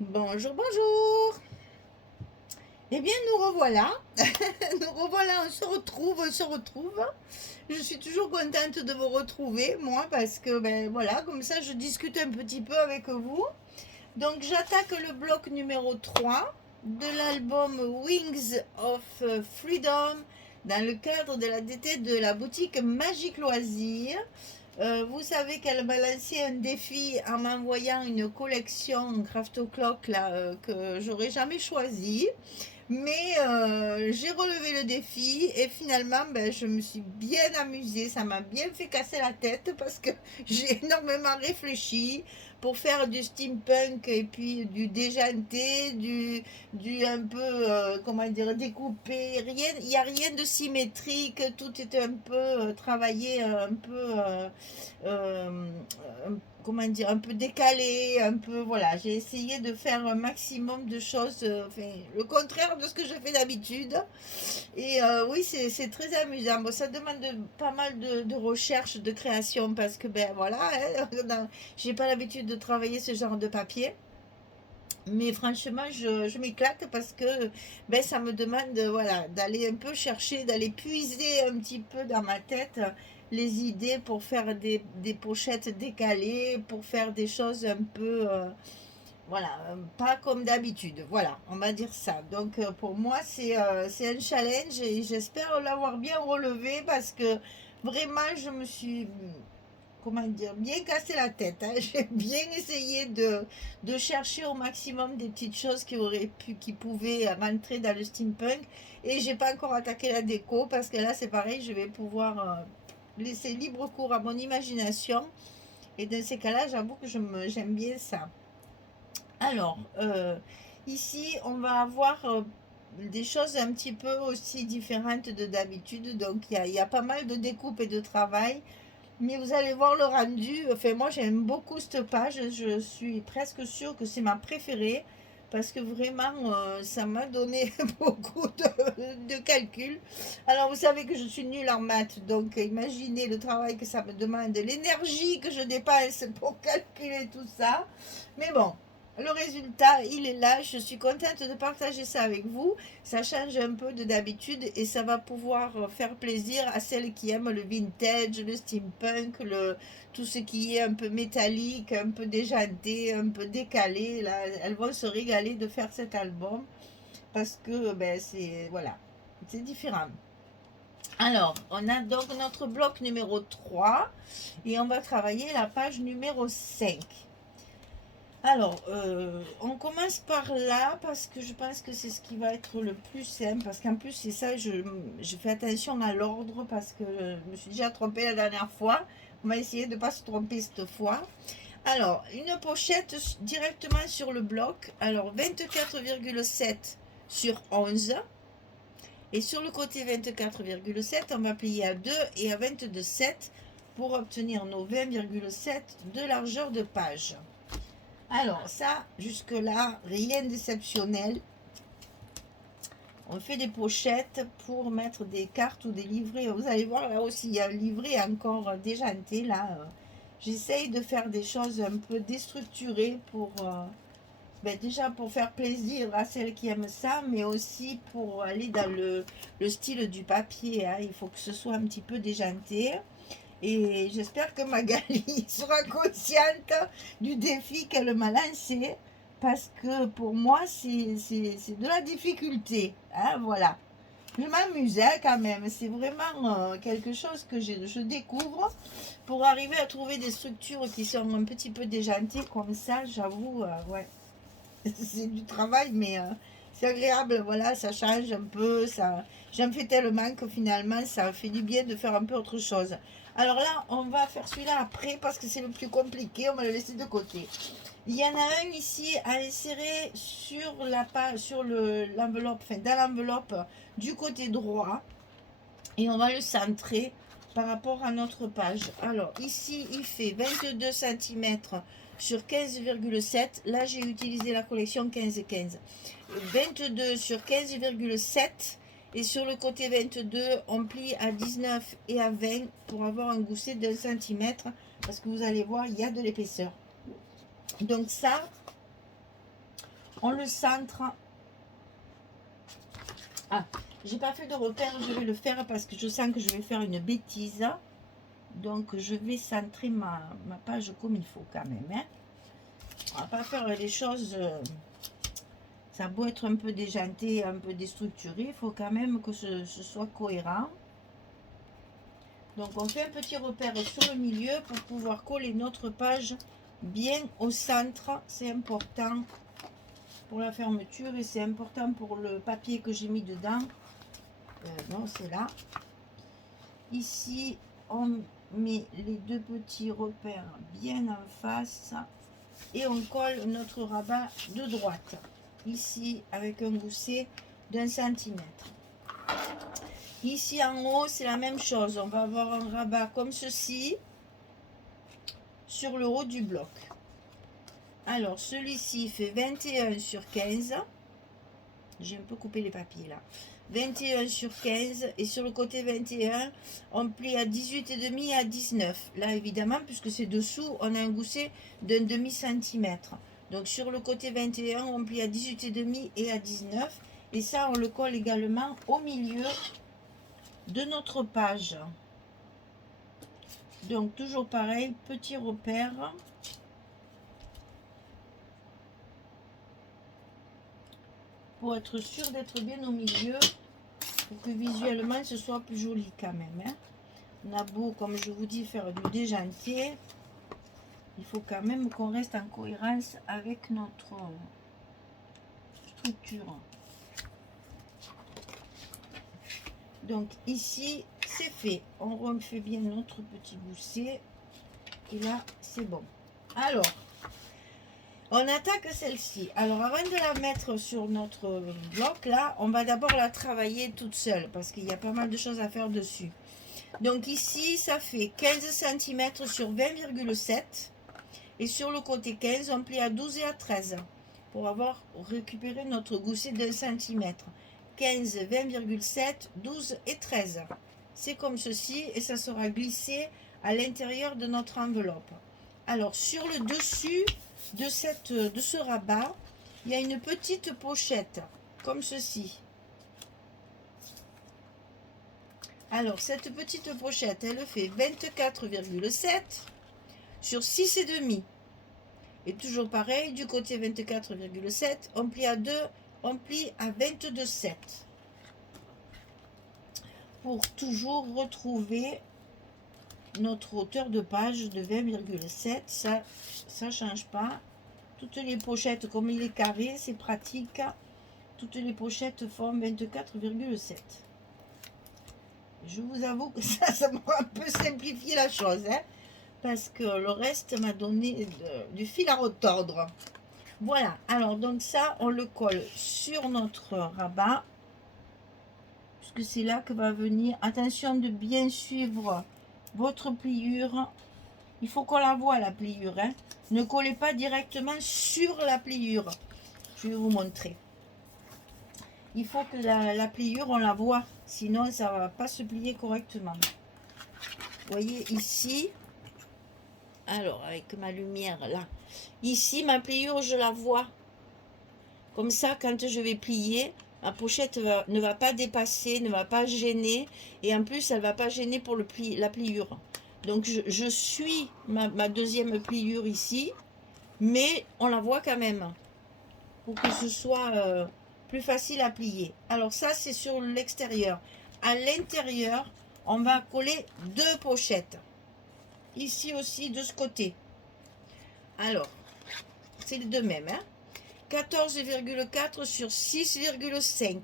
Bonjour, bonjour. Eh bien, nous revoilà. Nous revoilà, on se retrouve. Je suis toujours contente de vous retrouver, moi, parce que, ben voilà, comme ça, je discute un petit peu avec vous. Donc, j'attaque le bloc numéro 3 de l'album Wings of Freedom dans le cadre de la DT de la boutique Magique Loisirs. Vous savez qu'elle m'a lancé un défi en m'envoyant une collection Craft Clock là, que j'aurais jamais choisie. Mais j'ai relevé le défi et finalement, ben, je me suis bien amusée. Ça m'a bien fait casser la tête parce que j'ai énormément réfléchi pour faire du steampunk et puis du déjanté, du un peu, comment dire, découpé. Rien, il n'y a rien de symétrique. Tout est un peu travaillé, un peu euh, comment dire, un peu décalé, un peu, voilà, j'ai essayé de faire un maximum de choses, enfin, le contraire de ce que je fais d'habitude. Et oui, c'est très amusant. Bon, ça demande pas mal de recherche, de création, parce que, ben voilà, hein, j'ai pas l'habitude de travailler ce genre de papier. Mais franchement, je m'éclate parce que ben, ça me demande voilà, d'aller un peu chercher, d'aller puiser un petit peu dans ma tête les idées pour faire des pochettes décalées, pour faire des choses un peu, voilà, pas comme d'habitude. Voilà, on va dire ça. Donc pour moi, c'est un challenge et j'espère l'avoir bien relevé parce que vraiment, je me suis comment dire, bien cassé la tête, hein. J'ai bien essayé de chercher au maximum des petites choses qui pouvaient rentrer dans le steampunk. Et j'ai pas encore attaqué la déco parce que là c'est pareil, je vais pouvoir laisser libre cours à mon imagination. Et dans ces cas-là, j'avoue que j'aime bien ça. Alors, ici, on va avoir des choses un petit peu aussi différentes de d'habitude. Donc, il y a pas mal de découpes et de travail. Mais vous allez voir le rendu. Enfin, moi, j'aime beaucoup cette page. Je suis presque sûre que c'est ma préférée. Parce que vraiment, ça m'a donné beaucoup de calculs. Alors, vous savez que je suis nulle en maths. Donc, imaginez le travail que ça me demande, l'énergie que je dépense pour calculer tout ça. Mais bon, le résultat, il est là. Je suis contente de partager ça avec vous. Ça change un peu de d'habitude et ça va pouvoir faire plaisir à celles qui aiment le vintage, le steampunk, tout ce qui est un peu métallique, un peu déjanté, un peu décalé. Là, elles vont se régaler de faire cet album parce que ben, c'est voilà, c'est différent. Alors, on a donc notre bloc numéro 3 et on va travailler la page numéro 5. Alors, on commence par là parce que je pense que c'est ce qui va être le plus simple. Parce qu'en plus, c'est ça, je fais attention à l'ordre parce que je me suis déjà trompée la dernière fois. On va essayer de ne pas se tromper cette fois. Alors, une pochette directement sur le bloc. Alors, 24,7 sur 11. Et sur le côté 24,7, on va plier à 2 et à 22,7 pour obtenir nos 20,7 de largeur de page. Alors ça, jusque-là, rien d'exceptionnel. On fait des pochettes pour mettre des cartes ou des livrets. Vous allez voir, là aussi, il y a un livret encore déjanté. Là, j'essaye de faire des choses un peu déstructurées pour, ben, déjà pour faire plaisir à celles qui aiment ça, mais aussi pour aller dans le style du papier, hein. Il faut que ce soit un petit peu déjanté. Et j'espère que Magali sera consciente du défi qu'elle m'a lancé. Parce que pour moi, c'est de la difficulté, hein, voilà. Je m'amuse hein, quand même. C'est vraiment quelque chose que je découvre pour arriver à trouver des structures qui sont un petit peu déjantées comme ça. J'avoue, ouais, c'est du travail, mais c'est agréable. Voilà, ça change un peu. Ça, j'en fais tellement que finalement, ça fait du bien de faire un peu autre chose. Alors là, on va faire celui-là après parce que c'est le plus compliqué. On va le laisser de côté. Il y en a un ici à insérer sur la page, sur l'enveloppe, enfin dans l'enveloppe du côté droit. Et on va le centrer par rapport à notre page. Alors ici, il fait 22 cm sur 15,7. Là, j'ai utilisé la collection 15-15. 22 sur 15,7. Et sur le côté 22, on plie à 19 et à 20 pour avoir un gousset d'un centimètre. Parce que vous allez voir, il y a de l'épaisseur. Donc ça, On le centre. Ah, j'ai pas fait de repère, je vais le faire parce que je sens que je vais faire une bêtise. Donc je vais centrer ma page comme il faut quand même. Hein. On va pas faire les choses... ça a beau être un peu déjanté, un peu déstructuré, il faut quand même que ce soit cohérent. Donc on fait un petit repère sur le milieu pour pouvoir coller notre page bien au centre. C'est important pour la fermeture et c'est important pour le papier que j'ai mis dedans. Non, c'est là. Ici, on met les deux petits repères bien en face et on colle notre rabat de droite. Ici, avec un gousset d'1 centimètre. Ici en haut, c'est la même chose. On va avoir un rabat comme ceci sur le haut du bloc. Alors, celui-ci fait 21 sur 15. J'ai un peu coupé les papiers là. 21 sur 15 et sur le côté 21, on plie à 18,5 et à 19. Là, évidemment, puisque c'est dessous, on a un gousset d'un demi-centimètre. Donc, sur le côté 21, on plie à 18,5 et à 19. Et ça, on le colle également au milieu de notre page. Donc toujours pareil, petit repère pour être sûr d'être bien au milieu, pour que visuellement ce soit plus joli quand même. Hein. On a beau, comme je vous dis, faire du déjanté, il faut quand même qu'on reste en cohérence avec notre structure. Donc ici, c'est fait. On refait bien notre petit gousset. Et là, c'est bon. Alors, on attaque celle-ci. Alors, avant de la mettre sur notre bloc, là, on va d'abord la travailler toute seule. Parce qu'il y a pas mal de choses à faire dessus. Donc ici, ça fait 15 cm sur 20,7. Et sur le côté 15, on plie à 12 et à 13. Pour avoir récupéré notre gousset de 1 cm. 15, 20,7, 12 et 13. C'est comme ceci et ça sera glissé à l'intérieur de notre enveloppe. Alors sur le dessus de ce rabat, il y a une petite pochette comme ceci. Alors cette petite pochette, elle fait 24,7 sur 6,5. Et toujours pareil, du côté 24,7, on plie à 2, on plie à 22,7. Pour toujours retrouver notre hauteur de page de 20,7, ça ne change pas. Toutes les pochettes, comme il est carré, c'est pratique. Toutes les pochettes font 24,7. Je vous avoue que ça m'a un peu simplifié la chose, hein, parce que le reste m'a donné du fil à retordre. Voilà, alors donc ça, on le colle sur notre rabat, puisque c'est là que va venir. Attention de bien suivre votre pliure. Il faut qu'on la voie, la pliure. Hein. Ne collez pas directement sur la pliure. Je vais vous montrer. Il faut que la pliure, on la voit. Sinon, ça ne va pas se plier correctement. Vous voyez ici. Alors, avec ma lumière là. Ici, ma pliure, je la vois. Comme ça, quand je vais plier, ma pochette ne va pas dépasser, ne va pas gêner. Et en plus, elle ne va pas gêner pour la pliure. Donc, je suis ma deuxième pliure ici. Mais on la voit quand même. Pour que ce soit plus facile à plier. Alors, ça, c'est sur l'extérieur. À l'intérieur, on va coller deux pochettes. Ici aussi, de ce côté. Alors, c'est les deux mêmes. Hein. 14,4 sur 6,5.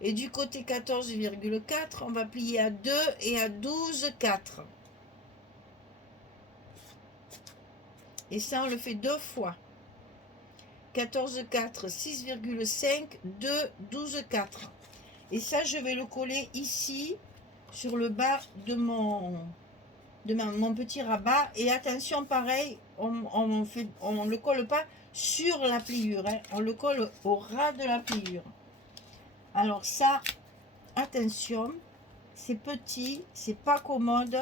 Et du côté 14,4, on va plier à 2 et à 12,4. Et ça, on le fait deux fois. 14,4, 6,5, 2, 12,4. Et ça, je vais le coller ici, sur le bas de mon petit rabat. Et attention, pareil, on ne le colle pas sur la pliure. Hein. On le colle au ras de la pliure. Alors ça, attention, c'est petit, c'est pas commode.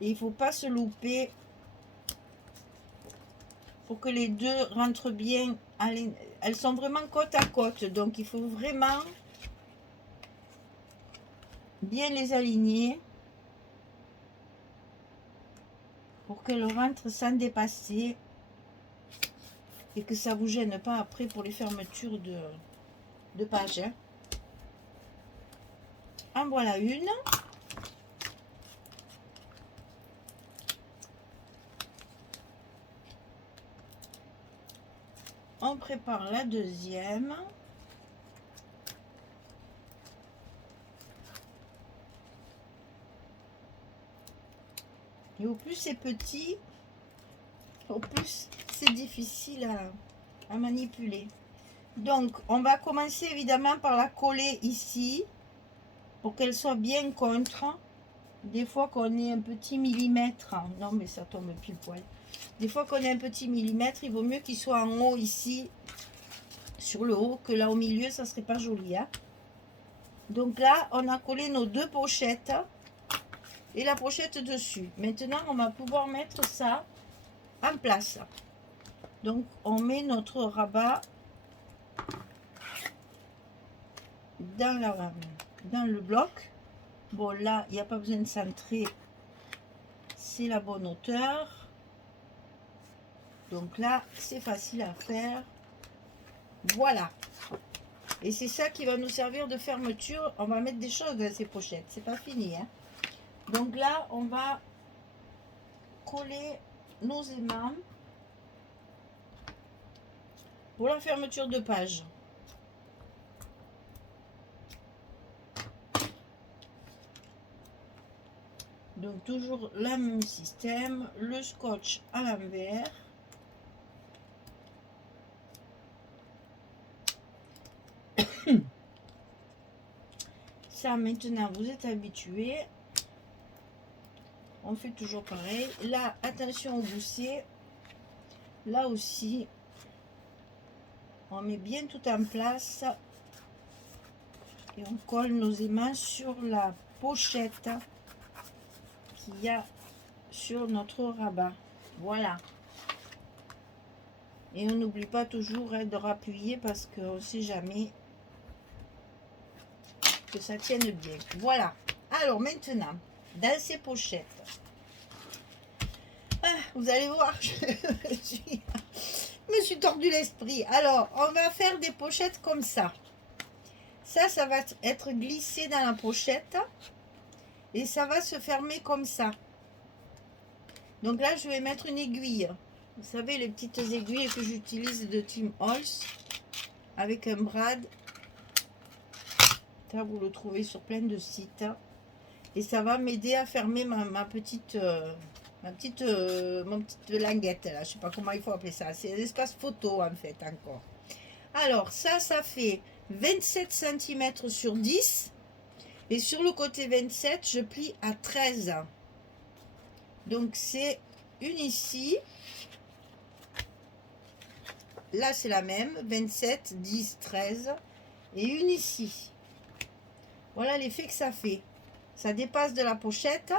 Et il ne faut pas se louper. Pour que les deux rentrent bien elles sont vraiment côte à côte. Donc, il faut vraiment bien les aligner pour qu'elles rentrent sans dépasser et que ça ne vous gêne pas après pour les fermetures de page. Hein. En voilà une. On prépare la deuxième. Et au plus c'est petit, au plus c'est difficile à manipuler. Donc, on va commencer évidemment par la coller ici pour qu'elle soit bien contre. Des fois qu'on ait un petit millimètre, non mais ça tombe pile poil. Des fois qu'on ait un petit millimètre, il vaut mieux qu'il soit en haut ici, sur le haut, que là au milieu, ça serait pas joli. Hein. Donc là, on a collé nos deux pochettes et la pochette dessus. Maintenant, on va pouvoir mettre ça en place. Donc, on met notre rabat dans le bloc. Bon, là, il n'y a pas besoin de centrer. C'est la bonne hauteur. Donc là, c'est facile à faire. Voilà. Et c'est ça qui va nous servir de fermeture. On va mettre des choses dans ces pochettes. C'est pas fini. Hein. Donc là, on va coller nos aimants pour la fermeture de page. Donc toujours le même système, le scotch à l'envers. Ça maintenant vous êtes habitués. On fait toujours pareil. Là, attention au gousset. Là aussi, on met bien tout en place. Et on colle nos aimants sur la pochette qu'il y a sur notre rabat. Voilà. Et on n'oublie pas toujours de rappuyer parce qu'on ne sait jamais que ça tienne bien. Voilà. Alors maintenant, dans ces pochettes, vous allez voir, je me suis tordu l'esprit. Alors, on va faire des pochettes comme ça. Ça va être glissé dans la pochette et ça va se fermer comme ça. Donc là, je vais mettre une aiguille. Vous savez, les petites aiguilles que j'utilise de Tim Holtz avec un brad. Ça, vous le trouvez sur plein de sites. Et ça va m'aider à fermer ma petite languette là. Je sais pas comment il faut appeler ça. C'est l'espace photo en fait encore. Alors ça fait 27 cm sur 10. Et sur le côté 27, je plie à 13. Donc c'est une ici. Là c'est la même. 27, 10, 13. Et une ici. Voilà l'effet que ça fait. Ça dépasse de la pochette.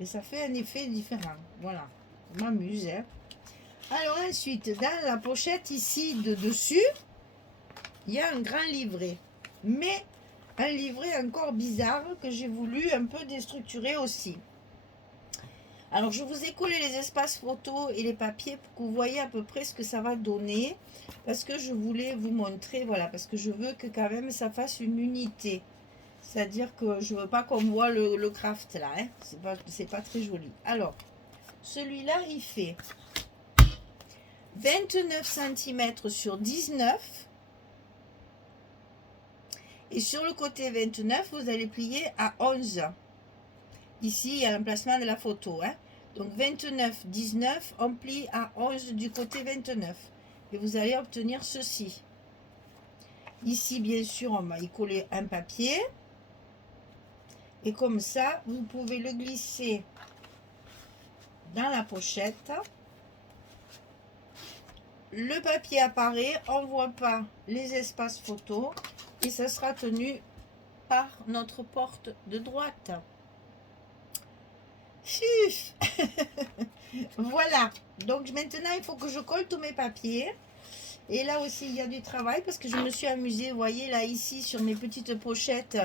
Et ça fait un effet différent. Voilà. Je m'amuse. Hein. Alors ensuite, dans la pochette ici de dessus, il y a un grand livret. Mais un livret encore bizarre que j'ai voulu un peu déstructurer aussi. Alors je vous ai collé les espaces photos et les papiers pour que vous voyez à peu près ce que ça va donner. Parce que je voulais vous montrer, voilà, parce que je veux que quand même ça fasse une unité. C'est-à-dire que je veux pas qu'on voit le craft là, hein. C'est pas très joli. Alors, celui-là, il fait 29 cm sur 19. Et sur le côté 29, vous allez plier à 11. Ici, il y a l'emplacement de la photo. Hein. Donc 29, 19, on plie à 11 du côté 29. Et vous allez obtenir ceci. Ici, bien sûr, on va y coller un papier. Et comme ça, vous pouvez le glisser dans la pochette. Le papier apparaît, on ne voit pas les espaces photos. Et ça sera tenu par notre porte de droite. Voilà. Donc maintenant, il faut que je colle tous mes papiers. Et là aussi, il y a du travail parce que je me suis amusée. Vous voyez, là, ici, sur mes petites pochettes,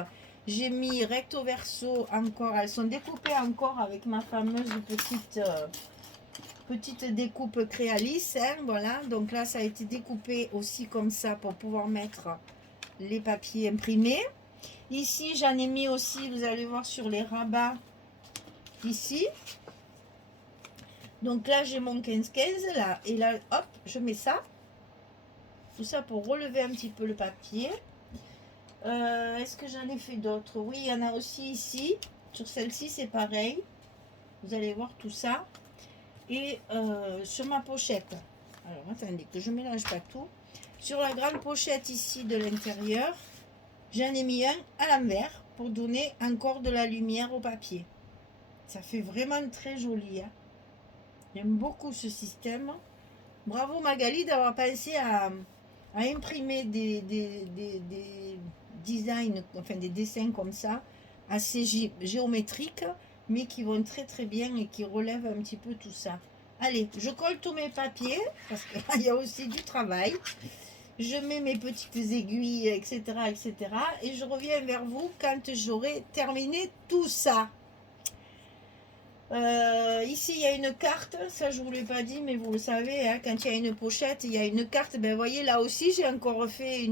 j'ai mis recto verso encore. Elles sont découpées encore avec ma fameuse petite découpe Créalis. Hein, voilà. Donc là, ça a été découpé aussi comme ça pour pouvoir mettre les papiers imprimés. Ici, j'en ai mis aussi, vous allez voir, sur les rabats. Ici. Donc là, j'ai mon 15-15 là. Et là, hop, je mets ça. Tout ça pour relever un petit peu le papier. Est-ce que j'en ai fait d'autres? Oui, il y en a aussi ici. Sur celle-ci, c'est pareil. Vous allez voir tout ça. Et sur ma pochette. Alors, attendez, que je ne mélange pas tout. Sur la grande pochette ici de l'intérieur, j'en ai mis un à l'envers pour donner encore de la lumière au papier. Ça fait vraiment très joli. Hein. J'aime beaucoup ce système. Bravo Magali d'avoir pensé à imprimer des designs, enfin des dessins comme ça, assez géométriques, mais qui vont très très bien et qui relèvent un petit peu tout ça. Allez, je colle tous mes papiers, parce qu'il y a aussi du travail. Je mets mes petites aiguilles, etc., etc. Et je reviens vers vous quand j'aurai terminé tout ça. Ici, il y a une carte, ça je ne vous l'ai pas dit, mais vous le savez, hein, quand il y a une pochette, il y a une carte. Ben, vous voyez, là aussi, j'ai encore fait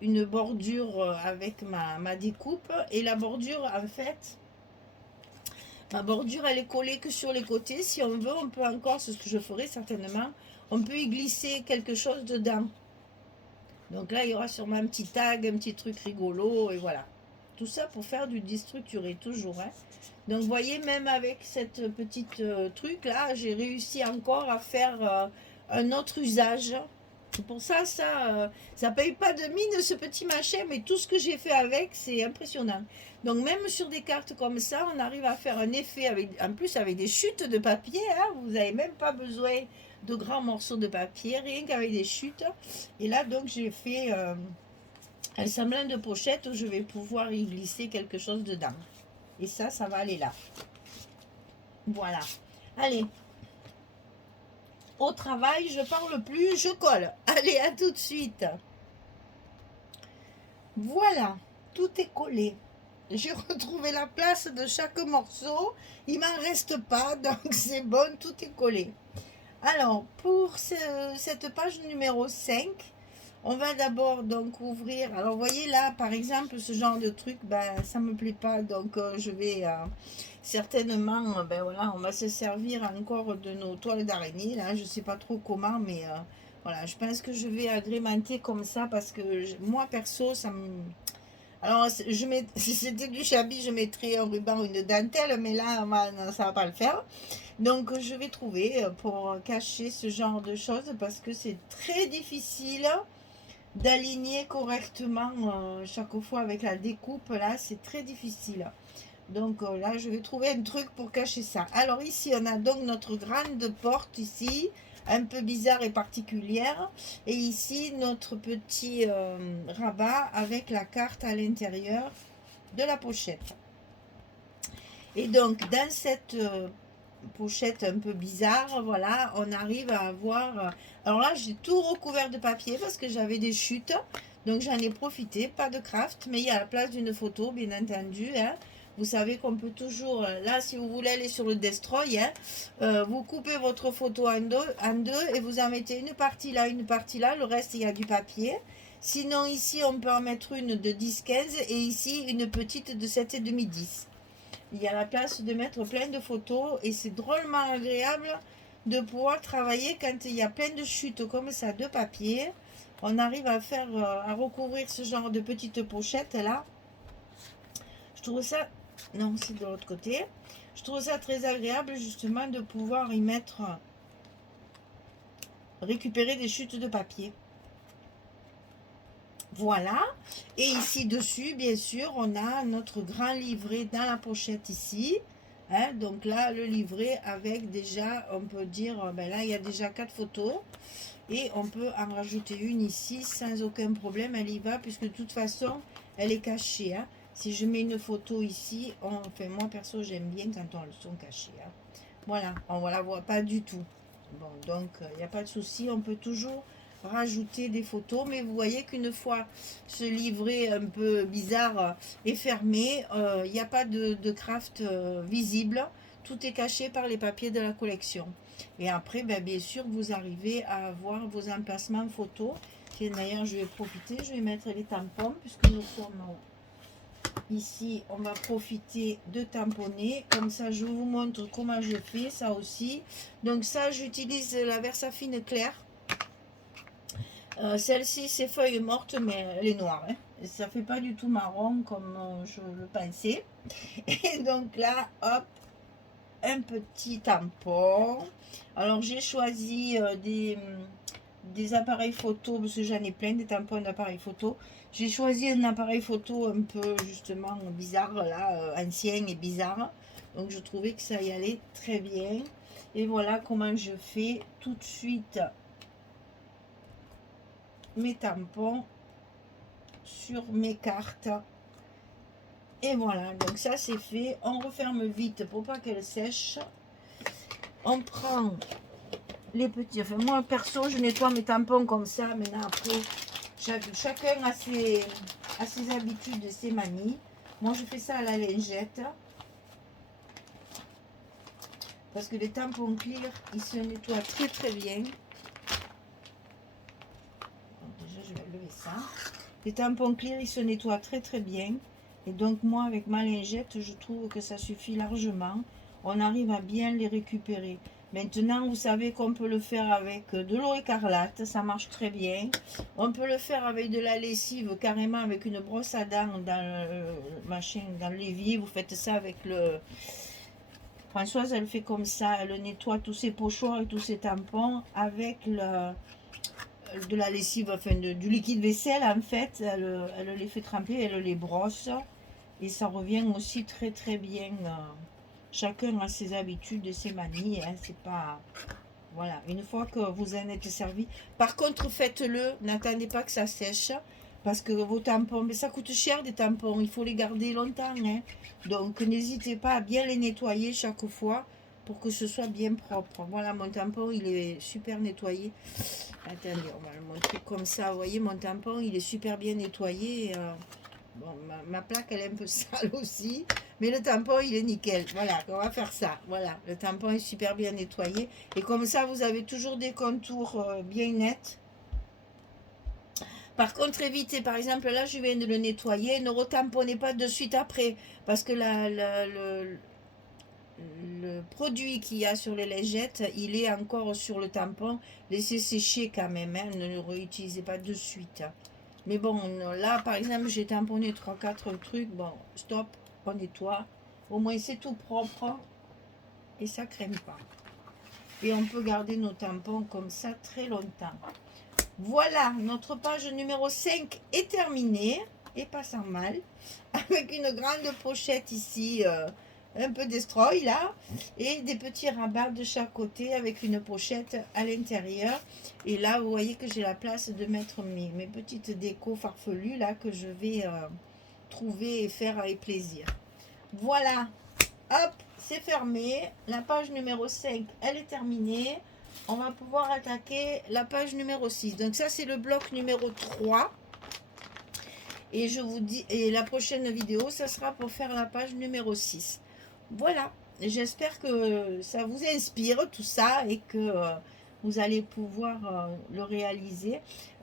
une bordure avec ma découpe. Et la bordure, en fait, ma bordure, elle est collée que sur les côtés. Si on veut, on peut encore, c'est ce que je ferai certainement, on peut y glisser quelque chose dedans. Donc là, il y aura sûrement un petit tag, un petit truc rigolo, et voilà. Tout ça pour faire du déstructuré, toujours. Hein. Donc, vous voyez, même avec cette petite truc là, j'ai réussi encore à faire un autre usage. C'est pour ça, ça paye pas de mine ce petit machin, mais tout ce que j'ai fait avec, c'est impressionnant. Donc, même sur des cartes comme ça, on arrive à faire un effet, avec, en plus avec des chutes de papier. Hein, vous n'avez même pas besoin de grands morceaux de papier, rien qu'avec des chutes. Et là, donc, j'ai fait un semblant de pochette où je vais pouvoir y glisser quelque chose dedans. Et ça va aller là. Voilà. Allez. Au travail, je parle plus, je colle. Allez, à tout de suite. Voilà. Tout est collé. J'ai retrouvé la place de chaque morceau. Il m'en reste pas, donc c'est bon, tout est collé. Alors, pour cette page numéro 5, on va d'abord donc ouvrir. Alors, vous voyez là, par exemple, ce genre de truc, ben, ça me plaît pas. Donc, je vais certainement, ben voilà, on va se servir encore de nos toiles d'araignée. Là, je sais pas trop comment, mais voilà, je pense que je vais agrémenter comme ça parce que moi, perso, ça me... Alors, si c'était du chablis, je mettrais un ruban ou une dentelle, mais là, non, ça va pas le faire. Donc, je vais trouver pour cacher ce genre de choses parce que c'est très difficile d'aligner correctement chaque fois avec la découpe. Là, c'est très difficile. Donc, là, je vais trouver un truc pour cacher ça. Alors, ici, on a donc notre grande porte ici, un peu bizarre et particulière. Et ici, notre petit rabat avec la carte à l'intérieur de la pochette. Et donc, dans cette pochette un peu bizarre, voilà, on arrive à avoir... alors là, j'ai tout recouvert de papier parce que j'avais des chutes. Donc, j'en ai profité. Pas de craft, mais il y a la place d'une photo, bien entendu. Hein. Vous savez qu'on peut toujours... là, si vous voulez aller sur le Destroy, hein, vous coupez votre photo en deux et vous en mettez une partie là, une partie là. Le reste, il y a du papier. Sinon, ici, on peut en mettre une de 10-15 et ici, une petite de 7,5-10. Il y a la place de mettre plein de photos et c'est drôlement agréable de pouvoir travailler quand il y a plein de chutes comme ça de papier. On arrive à faire, à recouvrir ce genre de petites pochettes là. Je trouve ça, non c'est de l'autre côté. Je trouve ça très agréable justement de pouvoir y mettre, récupérer des chutes de papier. Voilà, et ici dessus, bien sûr, on a notre grand livret dans la pochette ici. Hein, donc là, le livret avec déjà, on peut dire, ben là, il y a déjà 4 photos. Et on peut en rajouter une ici sans aucun problème, elle y va, puisque de toute façon, elle est cachée. Hein. Si je mets une photo ici, enfin moi perso, j'aime bien quand elles sont cachées. Hein. Voilà, on ne la voit pas du tout. Bon, donc, il n'y a pas de souci, on peut toujours rajouter des photos, mais vous voyez qu'une fois ce livret un peu bizarre est fermé, il n'y a pas de craft visible, tout est caché par les papiers de la collection. Et après, ben, bien sûr, vous arrivez à avoir vos emplacements photos. Tiens, d'ailleurs, je vais profiter, je vais mettre les tampons, puisque nous sommes ici, on va profiter de tamponner. Comme ça, je vous montre comment je fais ça aussi. Donc ça, j'utilise la Versafine claire. Celle-ci, c'est feuille morte, mais elle est noire. Hein. Et ça fait pas du tout marron comme je le pensais. Et donc là, hop, un petit tampon. Alors, j'ai choisi des appareils photo, parce que j'en ai plein, des tampons d'appareils photo. J'ai choisi un appareil photo un peu, justement, bizarre, là, ancien et bizarre. Donc, je trouvais que ça y allait très bien. Et voilà comment je fais tout de suite mes tampons sur mes cartes. Et voilà, donc ça c'est fait. On referme vite pour pas qu'elle sèche. On prend les petits, enfin moi perso je nettoie mes tampons comme ça. Maintenant après chacun a ses habitudes et ses manies. Moi je fais ça à la lingette, parce que les tampons clear ils se nettoient très très bien. Donc déjà je vais lever ça. Les tampons clear ils se nettoient très très bien. Et donc moi avec ma lingette je trouve que ça suffit largement. On arrive à bien les récupérer. Maintenant, vous savez qu'on peut le faire avec de l'eau écarlate, ça marche très bien. On peut le faire avec de la lessive, carrément avec une brosse à dents dans le machin, dans l'évier. Vous faites ça avec le... Françoise, elle fait comme ça, elle nettoie tous ses pochoirs et tous ses tampons avec de la lessive, enfin du liquide vaisselle en fait. Elle les fait tremper, elle les brosse. Et ça revient aussi très très bien. Chacun a ses habitudes et ses manies. Hein, c'est pas... Voilà, une fois que vous en êtes servi. Par contre, faites-le, n'attendez pas que ça sèche. Parce que vos tampons, mais ça coûte cher des tampons, il faut les garder longtemps. Hein. Donc n'hésitez pas à bien les nettoyer chaque fois pour que ce soit bien propre. Voilà, mon tampon, il est super nettoyé. Attendez, on va le montrer comme ça. Vous voyez, mon tampon, il est super bien nettoyé. Bon, ma plaque, elle est un peu sale aussi. Mais le tampon, il est nickel. Voilà, on va faire ça. Voilà, le tampon est super bien nettoyé. Et comme ça, vous avez toujours des contours bien nets. Par contre, évitez, par exemple, là, je viens de le nettoyer. Ne retamponnez pas de suite après. Parce que le produit qu'il y a sur les lingettes, il est encore sur le tampon. Laissez sécher quand même. Hein, ne le réutilisez pas de suite. Mais bon, là, par exemple, j'ai tamponné 3-4 trucs. Bon, stop, on nettoie. Au moins, c'est tout propre. Et ça crème pas. Et on peut garder nos tampons comme ça très longtemps. Voilà, notre page numéro 5 est terminée. Et pas sans mal. Avec une grande pochette ici, un peu destroy là. Et des petits rabats de chaque côté avec une pochette à l'intérieur. Et là, vous voyez que j'ai la place de mettre mes petites décos farfelues là que je vais trouver et faire avec plaisir. Voilà. Hop, c'est fermé. La page numéro 5, elle est terminée. On va pouvoir attaquer la page numéro 6. Donc ça, c'est le bloc numéro 3. Et je vous dis, et la prochaine vidéo, ça sera pour faire la page numéro 6. Voilà. J'espère que ça vous inspire tout ça et que vous allez pouvoir le réaliser.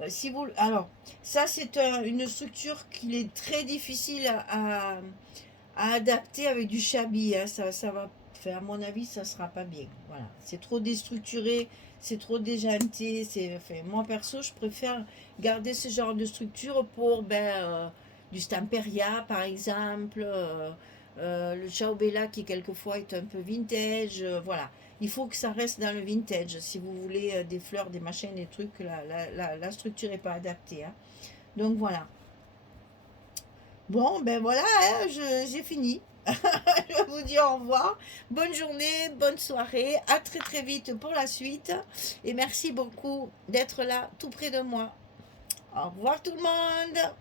Si vous, alors, ça, c'est une structure qui est très difficile à adapter avec du shabby. Hein. Ça va faire, à mon avis, ça sera pas bien. Voilà. C'est trop déstructuré, c'est trop déjanté. Enfin, moi, perso, je préfère garder ce genre de structure pour du Stamperia, par exemple. Le Ciao Bella qui quelquefois est un peu vintage, voilà. Il faut que ça reste dans le vintage. Si vous voulez des fleurs, des machins, des trucs, la structure n'est pas adaptée. Hein. Donc voilà. Bon, ben voilà, hein, j'ai fini. Je vous dis au revoir. Bonne journée, bonne soirée. À très très vite pour la suite. Et merci beaucoup d'être là tout près de moi. Au revoir tout le monde.